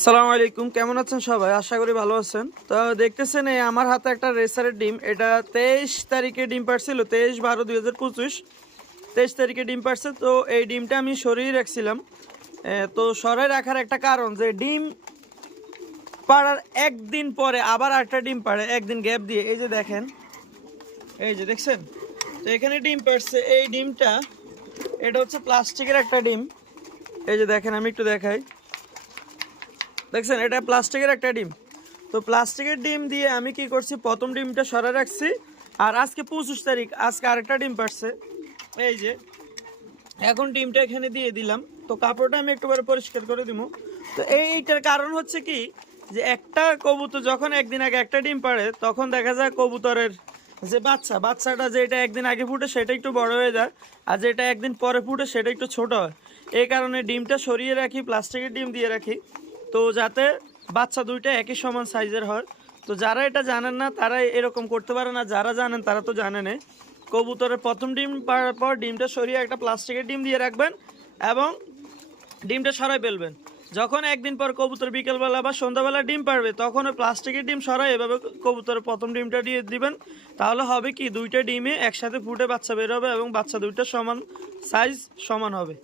আসসালামু আলাইকুম, কেমন আছেন সবাই? আশা করি ভালো আছেন। তো দেখতেছেন এই আমার হাতে একটা রেসারের ডিম, এটা 23 তারিখে ডিম পারছিল, 23/12/2025 23 তারিখে ডিম পারছে। তো এই ডিমটা আমি সরিয়ে রাখছিলাম। তো সরাই রাখার একটা কারণ যে ডিম পাড়ার একদিন পরে আবার একটা ডিম পাড়ে, একদিন গ্যাপ দিয়ে। এই যে দেখেন, এই যে দেখছেন, তো এখানে ডিম পারছে। এই ডিমটা, এটা হচ্ছে প্লাস্টিকের একটা ডিম। এই যে দেখেন, আমি একটু দেখাই, দেখছেন এটা প্লাস্টিকের একটা ডিম। তো প্লাস্টিকের ডিম দিয়ে আমি কি করছি, প্রথম ডিমটা সরা রাখছি। আর আজকে 25 তারিখ, আজকে আরেকটা ডিম পারছে। এই যে এখন ডিমটা এখানে দিয়ে দিলাম। তো কাপড়টা আমি একটু পরিষ্কার করে দিব। তো এইটার কারণ হচ্ছে কি, যে একটা কবুতর যখন একদিন আগে একটা ডিম পাড়ে, তখন দেখা যায় কবুতরের যে বাচ্চাটা যেটা একদিন আগে ফুটে সেটা একটু বড় হয়ে যায়, আর যেটা একদিন পরে ফুটে সেটা একটু ছোট হয়। এই কারণে ডিমটা সরিয়ে রাখি, প্লাস্টিকের ডিম দিয়ে রাখি, তো যাতে বাচ্চা দুইটা একই সমান সাইজের হয়। তো যারা এটা জানেন না তারা এরকম করতে পারে না, যারা জানেন তারা তো জানেন। কবুতরের প্রথম ডিম পাড়ার পর ডিমটা সরিয়ে একটা প্লাস্টিকের ডিম দিয়ে রাখবেন এবং ডিমটা সরাই ফেলবেন। যখন একদিন পর কবুতর বিকেলবেলা বা সন্ধ্যাবেলা ডিম পারবে, তখন ওই প্লাস্টিকের ডিম সরাই এভাবে কবুতরের প্রথম ডিমটা দিয়ে দিবেন। তাহলে হবে কি, দুইটা ডিমে একসাথে ফুটে বাচ্চা বের হবে এবং বাচ্চা দুইটা সমান সাইজ, সমান হবে।